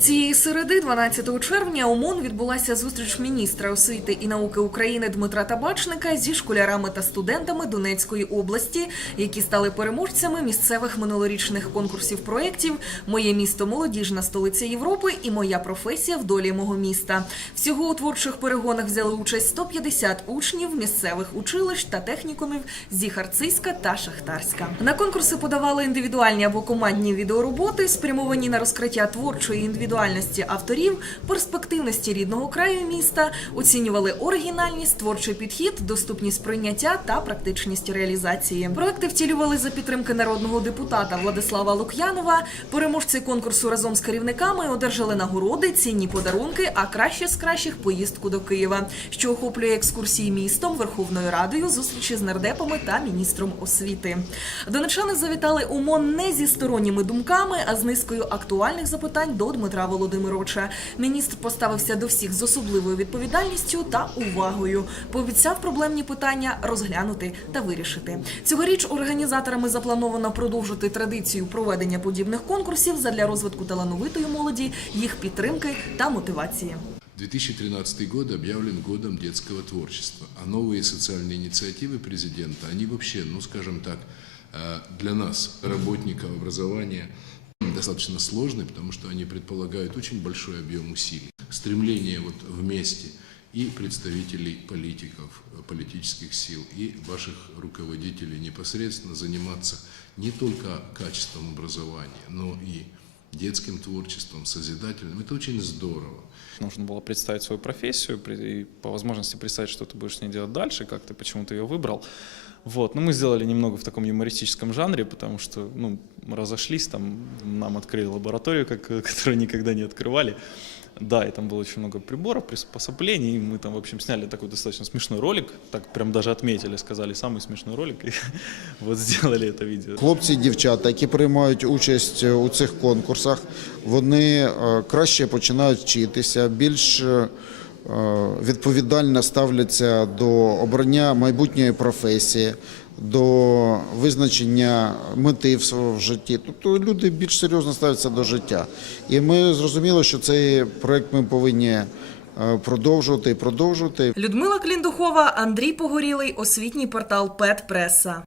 Цієї середи, 12 червня, у МОН відбулася зустріч міністра освіти і науки України Дмитра Табачника зі школярами та студентами Донецької області, які стали переможцями місцевих минулорічних конкурсів проєктів Моє місто молодіжна столиця Європи і Моя професія в долі мого міста. Всього у творчих перегонах взяли участь 150 учнів місцевих училищ та технікумів зі Харциська та Шахтарська. На конкурси подавали індивідуальні або командні відеороботи, спрямовані на розкриття творчої індивідуальності авторів, перспективності рідного краю міста, оцінювали оригінальність, творчий підхід, доступність прийняття та практичність реалізації. Проекти втілювали за підтримки народного депутата Владислава Лук'янова. Переможці конкурсу разом з керівниками одержали нагороди, цінні подарунки, а краще з кращих поїздку до Києва, що охоплює екскурсії містом, Верховною Радою, зустрічі з нардепами та міністром освіти. Донечани завітали у МОН не зі сторонніми думками, а з низкою актуальних запитань до Дмитра Володимировича. Міністр поставився до всіх з особливою відповідальністю та увагою. Пообіцяв проблемні питання розглянути та вирішити. Цьогоріч організаторами заплановано продовжити традицію проведення подібних конкурсів задля розвитку талановитої молоді, їх підтримки та мотивації. 2013 год объявлен годом детского творчества, а новые социальные инициативы президента, они вообще, ну скажем так, э, для нас, работников образования, достаточно сложны, потому что они предполагают очень большой объем усилий. Стремление вот вместе и представителей политиков, э, политических сил, и ваших руководителей непосредственно заниматься не только качеством образования, но и детским творчеством, созидательным. Это очень здорово. Нужно было представить свою профессию при- и по возможности представить, что ты будешь с ней делать дальше, как ты, почему ты ее выбрал. Вот. Но мы сделали немного в таком юмористическом жанре, потому что ну, мы разошлись, там нам открыли лабораторию, как, которую никогда не открывали. Да, и там было очень много приборов, приспособлений, и мы там, в общем, сняли такой достаточно смешной ролик, так прям даже отметили, сказали, самый смешной ролик, и вот сделали это видео. Хлопці і дівчата, які приймають участь у цих конкурсах, вони е, краще починають вчитися, більш е, відповідально ставляться до обрання майбутньої професії, до визначення мети в своєму житті. Тобто люди більш серйозно ставляться до життя. І ми зрозуміли, що цей проект ми повинні е, продовжувати і продовжувати. Людмила Кліндухова, Андрій Погорілий, освітній портал Пет Преса.